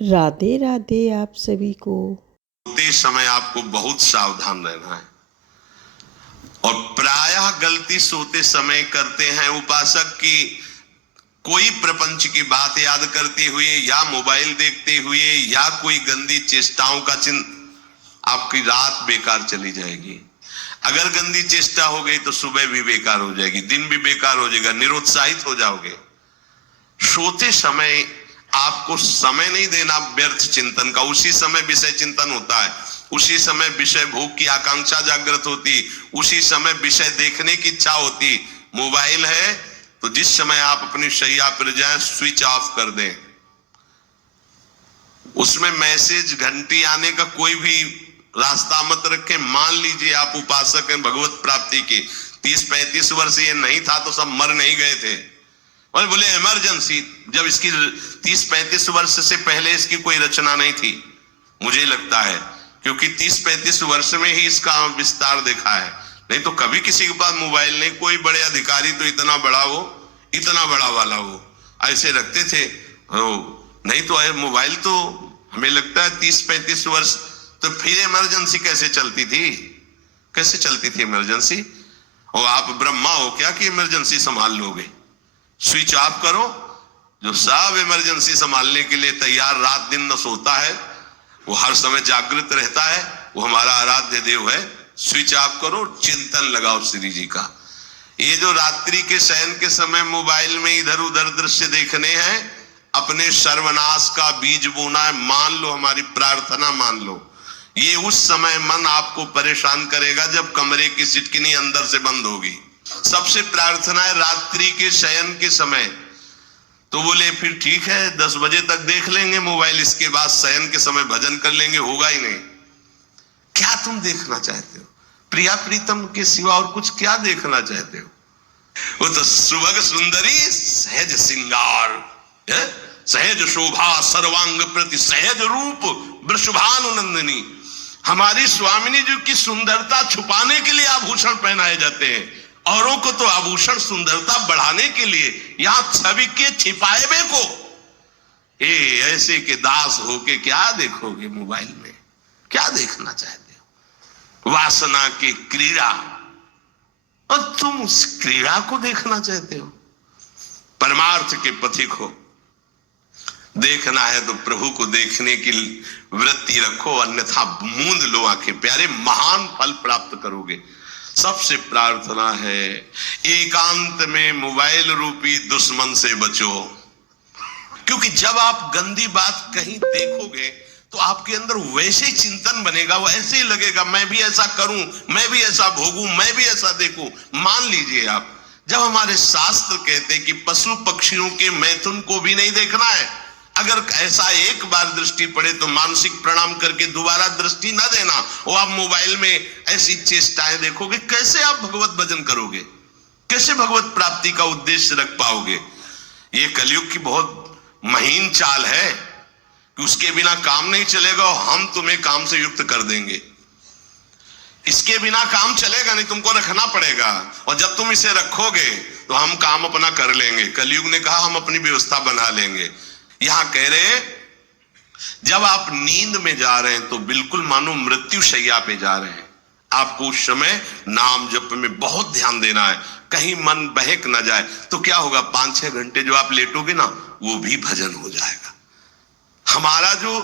राधे राधे आप सभी को। सोते समय आपको बहुत सावधान रहना है और प्रायः गलती सोते समय करते हैं उपासक की कोई प्रपंच की बात याद करते हुए या मोबाइल देखते हुए या कोई गंदी चेष्टाओं का आपकी रात बेकार चली जाएगी। अगर गंदी चेष्टा हो गई तो सुबह भी बेकार हो जाएगी, दिन भी बेकार हो जाएगा, निरुत्साहित हो जाओगे। सोते समय आपको समय नहीं देना व्यर्थ चिंतन का। उसी समय विषय चिंतन होता है, उसी समय विषय भोग की आकांक्षा जागृत होती, उसी समय विषय देखने की इच्छा होती। मोबाइल है तो जिस समय आप अपनी शैया पर जाएं स्विच ऑफ कर दें। उसमें मैसेज घंटी आने का कोई भी रास्ता मत रखें। मान लीजिए आप उपासक हैं भगवत प्राप्ति के, 30-35 वर्ष ये नहीं था तो सब मर नहीं गए थे। और बोले इमरजेंसी, जब इसकी 30-35 वर्ष से पहले इसकी कोई रचना नहीं थी, मुझे लगता है, क्योंकि 30-35 वर्ष में ही इसका विस्तार देखा है। नहीं तो कभी किसी के पास मोबाइल नहीं। कोई बड़े अधिकारी तो इतना बड़ा हो, इतना बड़ा वाला हो, ऐसे रखते थे। नहीं तो मोबाइल तो हमें लगता है 30-35 वर्ष। तो फिर इमरजेंसी कैसे चलती थी? कैसे चलती थी इमरजेंसी? और आप ब्रह्मा हो क्या कि इमरजेंसी संभाल लोगे? स्विच ऑफ करो। जो सब इमरजेंसी संभालने के लिए तैयार रात दिन न सोता है, वो हर समय जागृत रहता है, वो हमारा आराध्य देव है। स्विच ऑफ करो, चिंतन लगाओ श्री जी का। ये जो रात्रि के शयन के समय मोबाइल में इधर उधर दृश्य देखने हैं, अपने सर्वनाश का बीज बोना है। मान लो, हमारी प्रार्थना मान लो, ये उस समय मन आपको परेशान करेगा जब कमरे की सिटकिनी अंदर से बंद होगी। सबसे प्रार्थना है रात्रि के शयन के समय। तो बोले फिर ठीक है 10 बजे तक देख लेंगे मोबाइल, इसके बाद शयन के समय भजन कर लेंगे। होगा ही नहीं। क्या तुम देखना चाहते हो? प्रिया प्रीतम के सिवा और कुछ क्या देखना चाहते हो? वो तो सुभग सुंदरी सहज सिंगार, सहज शोभा सर्वांग प्रति सहज रूप वृषभानुनंदिनी। हमारी स्वामिनी जी की सुंदरता छुपाने के लिए आभूषण पहनाए जाते हैं, औरों को तो आभूषण सुंदरता बढ़ाने के लिए। यहां छवि के छिपाए को ऐसे के दास होके क्या देखोगे मोबाइल में? क्या देखना चाहते हो? वासना की क्रीड़ा, और तुम उस क्रीड़ा को देखना चाहते हो? परमार्थ के पथिक हो। देखना है तो प्रभु को देखने की वृत्ति रखो, अन्यथा मूंद लो आंखें। प्यारे, महान फल प्राप्त करोगे। सबसे प्रार्थना है एकांत में मोबाइल रूपी दुश्मन से बचो, क्योंकि जब आप गंदी बात कहीं देखोगे तो आपके अंदर वैसे ही चिंतन बनेगा, वो ऐसे ही लगेगा मैं भी ऐसा करूं, मैं भी ऐसा भोगूं, मैं भी ऐसा देखूं। मान लीजिए आप, जब हमारे शास्त्र कहते हैं कि पशु पक्षियों के मैथुन को भी नहीं देखना है, अगर ऐसा एक बार दृष्टि पड़े तो मानसिक प्रणाम करके दोबारा दृष्टि न देना। वो आप मोबाइल में ऐसी चेष्टाएं देखोगे, कैसे आप भगवत भजन करोगे? कैसे भगवत प्राप्ति का उद्देश्य रख पाओगे? ये कलयुग की बहुत महीन चाल है कि उसके बिना काम नहीं चलेगा और हम तुम्हें काम से युक्त कर देंगे। इसके बिना काम चलेगा नहीं, तुमको रखना पड़ेगा, और जब तुम इसे रखोगे तो हम काम अपना कर लेंगे। कलयुग ने कहा हम अपनी व्यवस्था बना लेंगे। यहां कह रहे जब आप नींद में जा रहे हैं तो बिल्कुल मानो मृत्यु शैया पे जा रहे हैं। आपको उस समय नाम जप में बहुत ध्यान देना है, कहीं मन बहक ना जाए। तो क्या होगा, 5-6 घंटे जो आप लेटोगे ना, वो भी भजन हो जाएगा। हमारा जो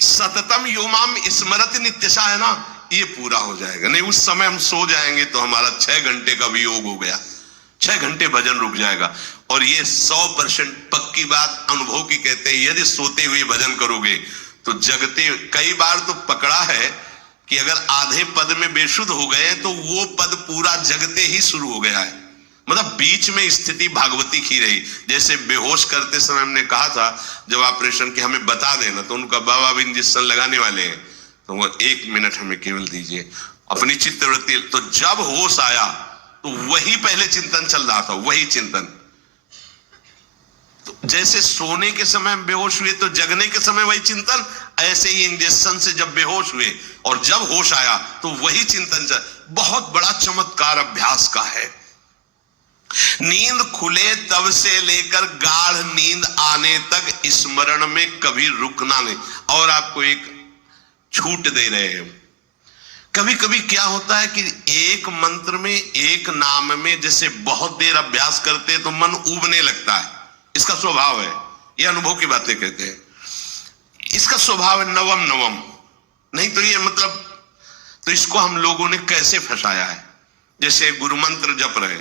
सततम योमाम स्मरति नित्यशा है ना, ये पूरा हो जाएगा। नहीं, उस समय हम सो जाएंगे तो हमारा 6 घंटे का वियोग हो गया, 6 घंटे भजन रुक जाएगा। और ये 100% पक्की बात अनुभव की कहते हैं, यदि सोते हुए भजन करोगे तो जगते। कई बार तो पकड़ा है कि अगर आधे पद में बेशुद्ध हो गए तो वो पद पूरा जगते ही शुरू हो गया है, मतलब बीच में स्थिति भागवती की रही। जैसे बेहोश करते समय हमने कहा था जब ऑपरेशन के हमें बता देना, तो उनका बाबा भी इंजेक्शन लगाने वाले हैं, तो वो 1 मिनट हमें केवल दीजिए, अपनी चित्तवृत्ति। तो जब होश आया तो वही पहले चिंतन चल रहा था, वही चिंतन। तो जैसे सोने के समय बेहोश हुए तो जगने के समय वही चिंतन, ऐसे ही इंजेक्शन से जब बेहोश हुए और जब होश आया तो वही चिंतन चल। बहुत बड़ा चमत्कार अभ्यास का है। नींद खुले तब से लेकर गाढ़ नींद आने तक स्मरण में कभी रुकना नहीं। और आपको एक छूट दे रहे हैं। कभी कभी क्या होता है कि एक मंत्र में, एक नाम में जैसे बहुत देर अभ्यास करते हैं तो मन उबने लगता है। इसका स्वभाव है, ये अनुभव की बातें कहते हैं। इसका स्वभाव है नवम नवम, नहीं तो ये मतलब, तो इसको हम लोगों ने कैसे फंसाया है। जैसे गुरु मंत्र जप रहे,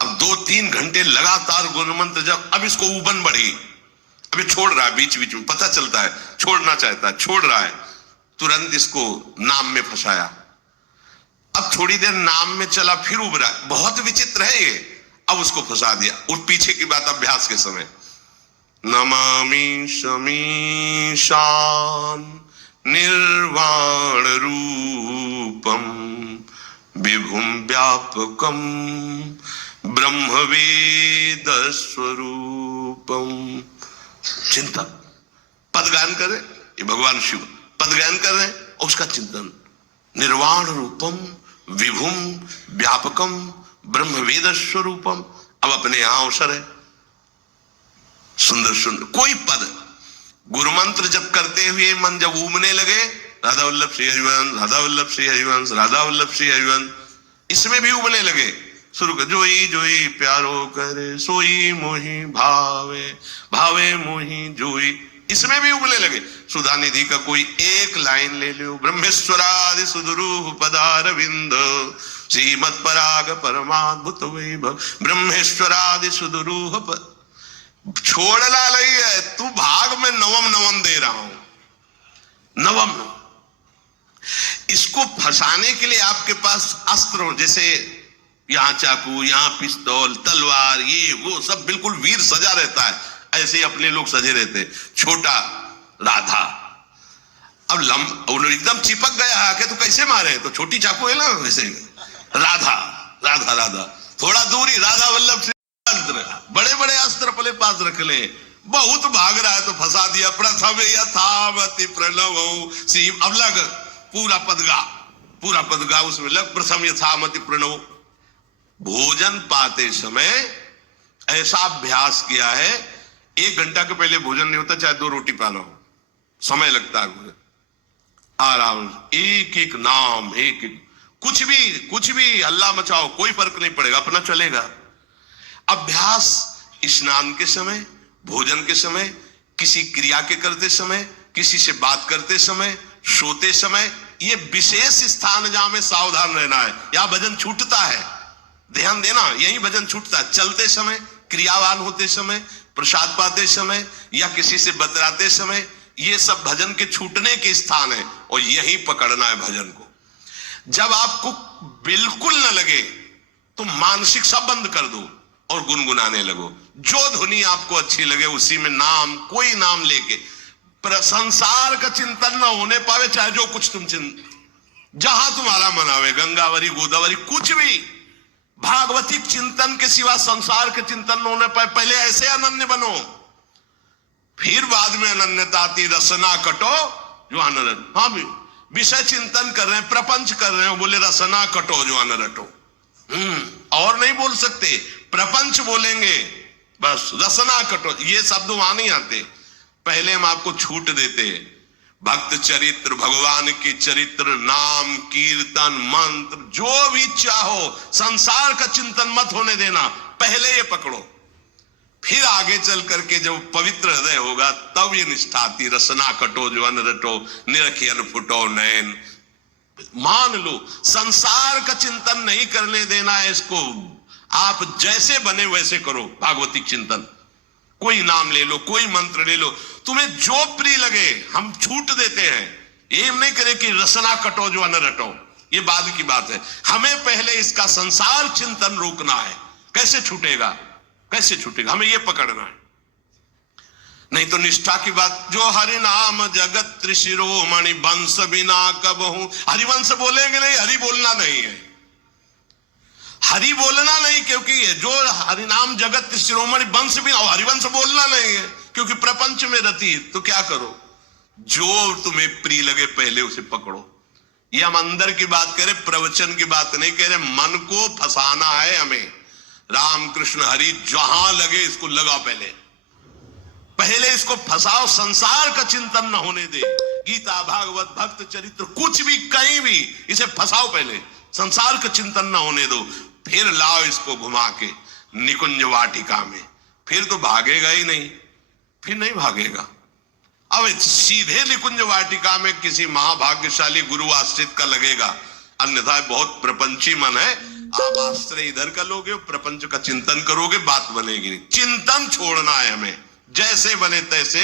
अब 2-3 घंटे लगातार गुरु मंत्र जप, अब इसको उबन बढ़ी, अभी छोड़ रहा है, बीच बीच में पता चलता है छोड़ना चाहता है, छोड़ रहा है, तुरंत इसको नाम में फंसाया। अब थोड़ी देर नाम में चला, फिर उब रहा है, बहुत विचित्र है ये। अब उसको फंसा दिया। उस पीछे की बात अभ्यास के समय, नमामि समीशान निर्वाण रूपम विभुम व्यापकम ब्रह्मवेद स्वरूपम। चिंतन, पदगान कर रहे, ये भगवान शिव पदगान कर रहे हैं, और उसका चिंतन, निर्वाण रूपम विभुम व्यापकम ब्रह्मवेद स्वरूपम। अब अपने यहां अवसर है, सुंदर सुंदर कोई पद गुरु मंत्र जब करते हुए मन जब उबने लगे, राधा वल्लभ श्री हरिवंश, राधा वल्लभ श्री हरिवंश, राधा वल्लभ श्री हरिवंश, इसमें भी उबने लगे, शुरू कर, जोई जोई प्यारो करे सोई मोही भावे, भावे मोही जोई, इसमें भी उबने लगे। सुधा निधि का कोई एक लाइन ले लो, ब्रह्मेश्वरादि सुदुरूह पदारविंद श्रीमत् पराग परमाद्भुत वैभव, ब्रह्मेश्वरादि सुदुरूह छोड़ना नहीं है, तू भाग में नवम नवम दे रहा हूं, नवम। इसको फंसाने के लिए आपके पास अस्त्र हो, जैसे यहां चाकू, यहां पिस्तौल, तलवार, ये वो सब बिल्कुल वीर सजा रहता है, ऐसे ही अपने लोग सजे रहते। छोटा राधा, अब एकदम चिपक गया आके तो कैसे मारे, तो छोटी चाकू है ना, वैसे राधा राधा राधा, थोड़ा दूरी राधा वल्लभ श्री, बड़े बड़े अस्त्र अपने पास रख ले, बहुत भाग रहा है तो फंसा दिया। प्रथम यथावति प्रणव श्री, अब लग पूरा पदगा उसमें लग, प्रथम यथामति प्रणव। भोजन पाते समय ऐसा अभ्यास किया है, 1 घंटा के पहले भोजन नहीं होता, चाहे 2 रोटी पाना हो, समय लगता है, आराम, एक एक नाम, एक एक, कुछ भी हल्ला मचाओ, कोई फर्क नहीं पड़ेगा, अपना चलेगा। अभ्यास स्नान के समय, भोजन के समय, किसी क्रिया के करते समय, किसी से बात करते समय, सोते समय, ये विशेष स्थान जहां में सावधान रहना है। यहां भजन छूटता है, ध्यान देना, यही भजन छूटता है। चलते समय, क्रियावान होते समय, प्रसाद पाते समय, या किसी से बतराते समय, ये सब भजन के छूटने के स्थान है, और यही पकड़ना है भजन को। जब आपको बिल्कुल न लगे तो मानसिक सब बंद कर दो और गुनगुनाने लगो। जो धुनी आपको अच्छी लगे उसी में नाम, कोई नाम लेके, संसार का चिंतन ना होने पावे, चाहे जो कुछ तुम जहां तुम्हारा मन आवे, गंगावरी गोदावरी, कुछ भी भागवतिक चिंतन के सिवा संसार के चिंतन न होने पाए। पहले ऐसे अनन्य बनो, फिर बाद में अनन्यता आती, रसना कटो जो अनरट। हाँ, विषय चिंतन कर रहे हैं, प्रपंच कर रहे हो, बोले रसना कटो जो अनरटो, और नहीं बोल सकते, प्रपंच बोलेंगे बस, रसना कटो, ये शब्द वहां नहीं आते। पहले हम आपको छूट देते, भक्त चरित्र, भगवान के चरित्र, नाम, कीर्तन, मंत्र, जो भी चाहो, संसार का चिंतन मत होने देना, पहले ये पकड़ो, फिर आगे चल करके जब पवित्र हृदय होगा तब ये निष्ठा आती। रसना कटो जो अन रटो, निरखियन फुटो नयन। मान लो, संसार का चिंतन नहीं करने देना है इसको, आप जैसे बने वैसे करो भागवतिक चिंतन। कोई नाम ले लो, कोई मंत्र ले लो, तुम्हें जो प्रिय लगे, हम छूट देते हैं। ये नहीं करे कि रसना कटो जो अन रटो, ये बाद की बात है। हमें पहले इसका संसार चिंतन रोकना है। कैसे छूटेगा, कैसे छूटेगा, हमें ये पकड़ना है। नहीं तो निष्ठा की बात, जो हरि नाम जगत त्रिशिरोमणि वंश बिना कबहू, हरिवंश बोलेंगे नहीं, हरि बोलना नहीं है, हरि बोलना नहीं, क्योंकि जो हरिनाम जगत शिरोमणि वंश भी, और हरिवंश बोलना नहीं है क्योंकि प्रपंच में रति। तो क्या करो, जो तुम्हें प्रिय लगे पहले उसे पकड़ो। ये हम अंदर की बात करें, प्रवचन की बात नहीं कह रहे, मन को फंसाना है हमें। राम कृष्ण हरि जहां लगे इसको लगा, पहले इसको फंसाओ, संसार का चिंतन न होने दे। गीता भागवत भक्त चरित्र कुछ भी कहीं भी इसे फंसाओ, पहले संसार का चिंतन न होने दो, फिर लाओ इसको घुमा के निकुंज वाटिका में, फिर तो भागेगा ही नहीं, फिर नहीं भागेगा। अब सीधे निकुंज वाटिका में किसी महाभाग्यशाली गुरु आश्रित का लगेगा, अन्यथा बहुत प्रपंची मन है। आप आश्रय इधर का लोगे, प्रपंच का चिंतन करोगे, बात बनेगी नहीं। चिंतन छोड़ना है हमें, जैसे बने तैसे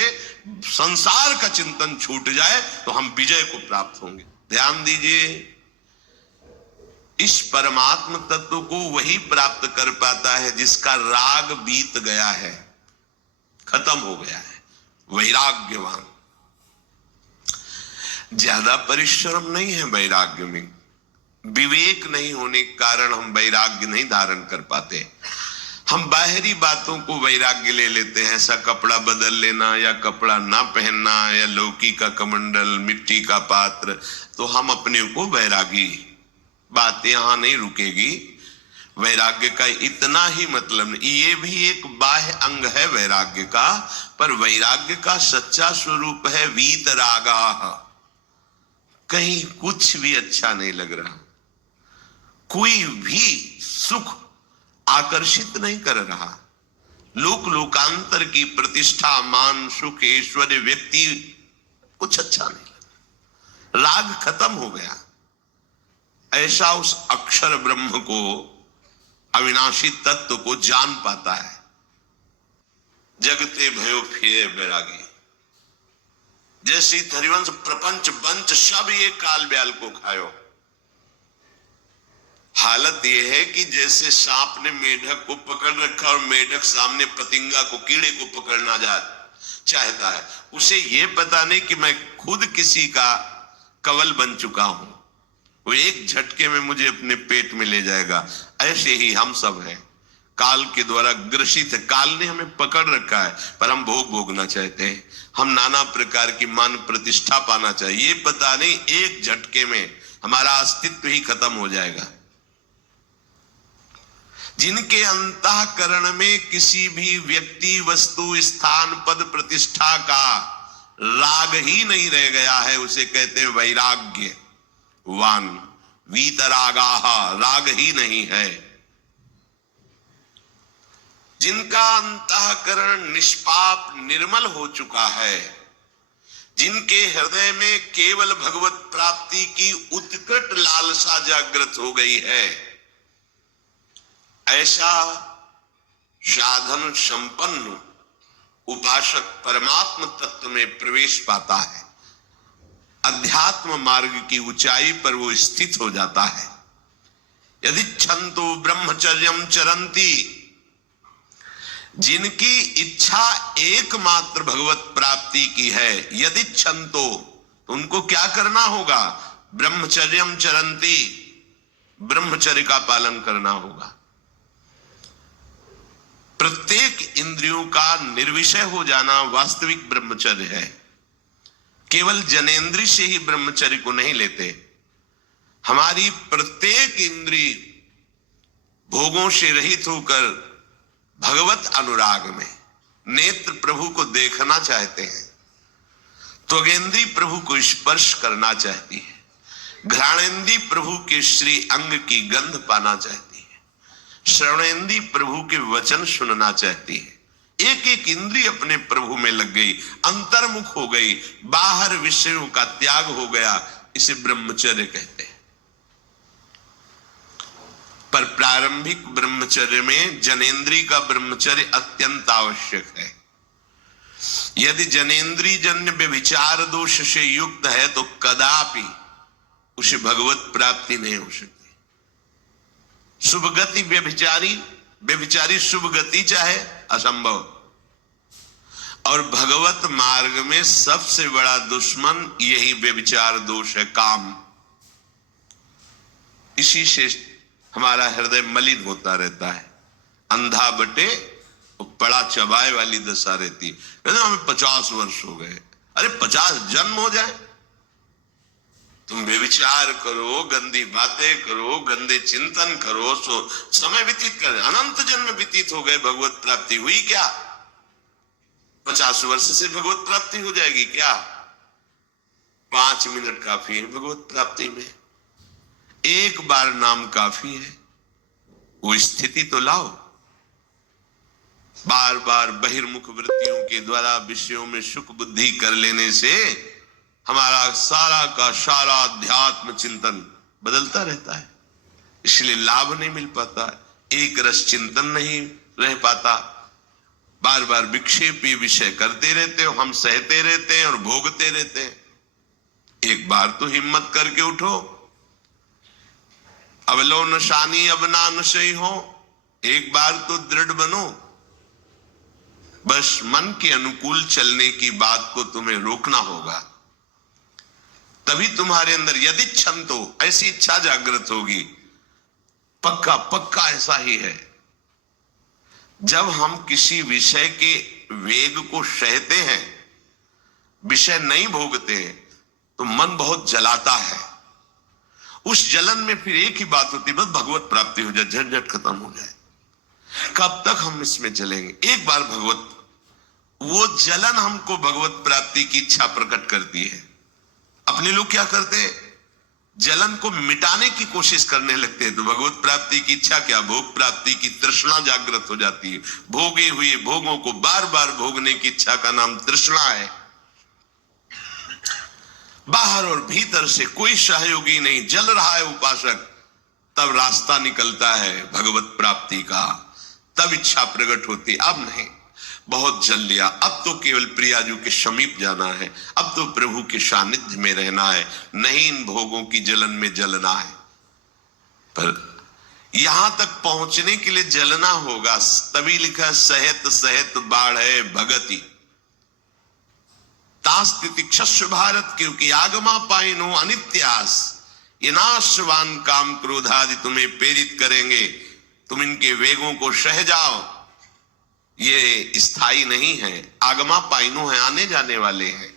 संसार का चिंतन छूट जाए तो हम विजय को प्राप्त होंगे। ध्यान दीजिए, इस परमात्म तत्व को वही प्राप्त कर पाता है जिसका राग बीत गया है, खत्म हो गया है, वैराग्यवान। ज्यादा परिश्रम नहीं है वैराग्य में, विवेक नहीं होने के कारण हम वैराग्य नहीं धारण कर पाते। हम बाहरी बातों को वैराग्य ले लेते हैं, ऐसा कपड़ा बदल लेना या कपड़ा ना पहनना या लौकी का कमंडल, मिट्टी का पात्र, तो हम अपने को वैरागी। बात यहां नहीं रुकेगी। वैराग्य का इतना ही मतलब नहीं, ये भी एक बाह्य अंग है वैराग्य का, पर वैराग्य का सच्चा स्वरूप है वीतरागा। कहीं कुछ भी अच्छा नहीं लग रहा, कोई भी सुख आकर्षित नहीं कर रहा, लोक लोकांतर की प्रतिष्ठा, मान, सुख, ऐश्वर्य, व्यक्ति कुछ अच्छा नहीं लग रहा, राग खत्म हो गया। ऐसा उस अक्षर ब्रह्म को, अविनाशी तत्व को जान पाता है। जगते भयो फिरे बैरागी, जैसी हरिवंश प्रपंच बंच सब ये काल ब्याल को खायो। हालत यह है कि जैसे सांप ने मेढक को पकड़ रखा और मेढक सामने पतिंगा को, कीड़े को पकड़ना चाहता है, उसे यह पता नहीं कि मैं खुद किसी का कवल बन चुका हूं, वो एक झटके में मुझे अपने पेट में ले जाएगा। ऐसे ही हम सब हैं, काल के द्वारा ग्रसित है। काल ने हमें पकड़ रखा है, पर हम भोग भोगना चाहते हैं, हम नाना प्रकार की मान प्रतिष्ठा पाना चाहिए। ये पता नहीं एक झटके में हमारा अस्तित्व ही खत्म हो जाएगा। जिनके अंतःकरण में किसी भी व्यक्ति, वस्तु, स्थान, पद, प्रतिष्ठा का राग ही नहीं रह गया है, उसे कहते हैं वैराग्य वान। वीतरागाः, राग ही नहीं है। जिनका अंतःकरण निष्पाप निर्मल हो चुका है, जिनके हृदय में केवल भगवत प्राप्ति की उत्कट लालसा जागृत हो गई है, ऐसा साधन संपन्न उपासक परमात्म तत्व में प्रवेश पाता है। अध्यात्म मार्ग की ऊंचाई पर वो स्थित हो जाता है। यदि छंतो ब्रह्मचर्यम चरंती, जिनकी इच्छा एकमात्र भगवत प्राप्ति की है, यदि छंतो, तो उनको क्या करना होगा? ब्रह्मचर्यम चरंती, ब्रह्मचर्य का पालन करना होगा। प्रत्येक इंद्रियों का निर्विषय हो जाना वास्तविक ब्रह्मचर्य है। केवल जनेंद्रिय से ही ब्रह्मचर्य को नहीं लेते। हमारी प्रत्येक इंद्रिय भोगों से रहित होकर भगवत अनुराग में, नेत्र प्रभु को देखना चाहते हैं, त्वगेंद्री प्रभु को स्पर्श करना चाहती है, घ्राणेंद्री प्रभु के श्री अंग की गंध पाना चाहती है, श्रवणेंद्री प्रभु के वचन सुनना चाहती है। एक एक इंद्रिय अपने प्रभु में लग गई, अंतर्मुख हो गई, बाहर विषयों का त्याग हो गया। इसे ब्रह्मचर्य कहते हैं। पर प्रारंभिक ब्रह्मचर्य में जनेंद्रिय का ब्रह्मचर्य अत्यंत आवश्यक है। यदि जनेंद्रिय जन्य व्यभिचार दोष से युक्त है तो कदापि उसे भगवत प्राप्ति नहीं हो सकती। शुभ गति व्यभिचारी शुभ गति चाहे, असंभव। और भगवत मार्ग में सबसे बड़ा दुश्मन यही व्यभिचार दोष है, काम। इसी से हमारा हृदय मलिन होता रहता है, अंधा बटे पड़ा चबाए वाली दशा रहती। कहते हमें 50 वर्ष हो गए। अरे 50 जन्म हो जाए, तुम व्यभिचार करो, गंदी बातें करो, गंदे चिंतन करो, सो समय व्यतीत कर, अनंत जन्म व्यतीत हो गए, भगवत प्राप्ति हुई क्या? 50 वर्ष से भगवत प्राप्ति हो जाएगी क्या? 5 मिनट काफी है भगवत प्राप्ति में, एक बार नाम काफी है। वो स्थिति तो लाओ। बार बार बहिर्मुख वृत्तियों के द्वारा विषयों में सुख बुद्धि कर लेने से हमारा सारा का सारा अध्यात्म चिंतन बदलता रहता है, इसलिए लाभ नहीं मिल पाता, एक रस चिंतन नहीं रह पाता। बार बार विक्षेपी विषय करते रहते हो, हम सहते रहते हैं और भोगते रहते हैं। एक बार तो हिम्मत करके उठो, अब लो नशानी अब ना नशई हो, एक बार तो दृढ़ बनो। बस मन के अनुकूल चलने की बात को तुम्हें रोकना होगा, तभी तुम्हारे अंदर यदि क्षमतो, ऐसी इच्छा जागृत होगी। पक्का पक्का ऐसा ही है, जब हम किसी विषय के वेग को सहते हैं, विषय नहीं भोगते हैं, तो मन बहुत जलाता है। उस जलन में फिर एक ही बात होती है, बस भगवत प्राप्ति हो जाए, झंझट खत्म हो जाए। कब तक हम इसमें चलेंगे? एक बार भगवत, वो जलन हमको भगवत प्राप्ति की इच्छा प्रकट करती है। अपने लोग क्या करते हैं, जलन को मिटाने की कोशिश करने लगते हैं, तो भगवत प्राप्ति की इच्छा क्या, भोग प्राप्ति की तृष्णा जागृत हो जाती है। भोगे हुए भोगों को बार बार भोगने की इच्छा का नाम तृष्णा है। बाहर और भीतर से कोई सहयोगी नहीं, जल रहा है उपासक, तब रास्ता निकलता है भगवत प्राप्ति का, तब इच्छा प्रकट होती। अब नहीं, बहुत जल लिया, अब तो केवल प्रियाजू के समीप जाना है, अब तो प्रभु के सानिध्य में रहना है, नहीं इन भोगों की जलन में जलना है। पर यहां तक पहुंचने के लिए जलना होगा, तभी लिखा सहित सहित बाढ़ है भगति तास्तितिक्षस्व भारत, क्योंकि आगमा पाइनो अनित्यास, ये नाशवान काम क्रोध आदि तुम्हें प्रेरित करेंगे, तुम इनके वेगों को सह जाओ, ये स्थायी नहीं है। आगमा पाइनो है, आने जाने वाले हैं,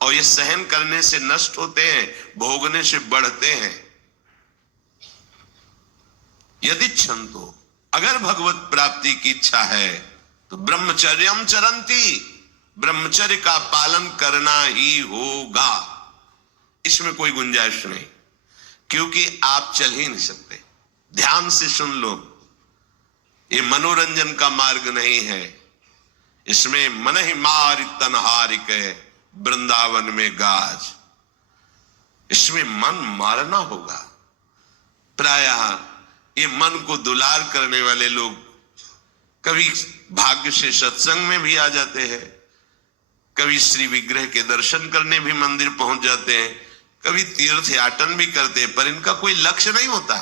और ये सहन करने से नष्ट होते हैं, भोगने से बढ़ते हैं। यदि क्षंतो, अगर भगवत प्राप्ति की इच्छा है तो ब्रह्मचर्यम चरंती, ब्रह्मचर्य का पालन करना ही होगा, इसमें कोई गुंजाइश नहीं, क्योंकि आप चल ही नहीं सकते। ध्यान से सुन लो, ये मनोरंजन का मार्ग नहीं है, इसमें मन ही मार तनहारिक है वृंदावन में गाज, इसमें मन मारना होगा। प्रायः ये मन को दुलार करने वाले लोग कभी भाग्य से सत्संग में भी आ जाते हैं, कभी श्री विग्रह के दर्शन करने भी मंदिर पहुंच जाते हैं, कभी तीर्थ याटन भी करते हैं, पर इनका कोई लक्ष्य नहीं होता।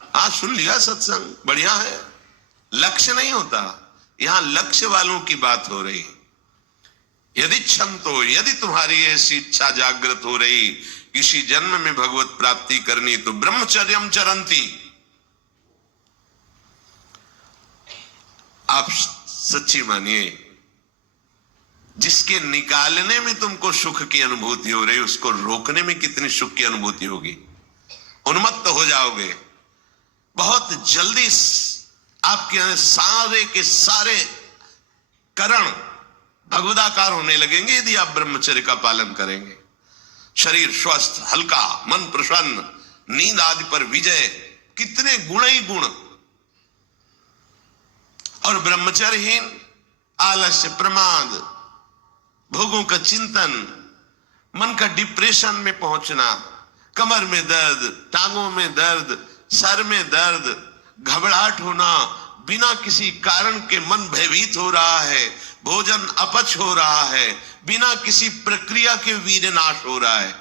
हाँ, सुन लिया सत्संग, बढ़िया है, लक्ष्य नहीं होता। यहां लक्ष्य वालों की बात हो रही। यदि क्षमतो, यदि तुम्हारी ऐसी इच्छा जागृत हो रही किसी जन्म में भगवत प्राप्ति करनी, तो ब्रह्मचर्यम चरंती, आप सच्ची मानिए, जिसके निकालने में तुमको सुख की अनुभूति हो रही, उसको रोकने में कितनी सुख की अनुभूति होगी। उन्मत्त हो जाओगे, बहुत जल्दी आपके सारे के सारे करण भगवदाकार होने लगेंगे यदि आप ब्रह्मचर्य का पालन करेंगे। शरीर स्वस्थ, हल्का, मन प्रसन्न, नींद आदि पर विजय, कितने गुण ही गुण। और ब्रह्मचर्यहीन आलस्य, प्रमाद, भोगों का चिंतन, मन का डिप्रेशन में पहुंचना, कमर में दर्द, टांगों में दर्द, सर में दर्द, घबराहट होना, बिना किसी कारण के मन भयभीत हो रहा है, भोजन अपच हो रहा है, बिना किसी प्रक्रिया के वीर्यनाश हो रहा है।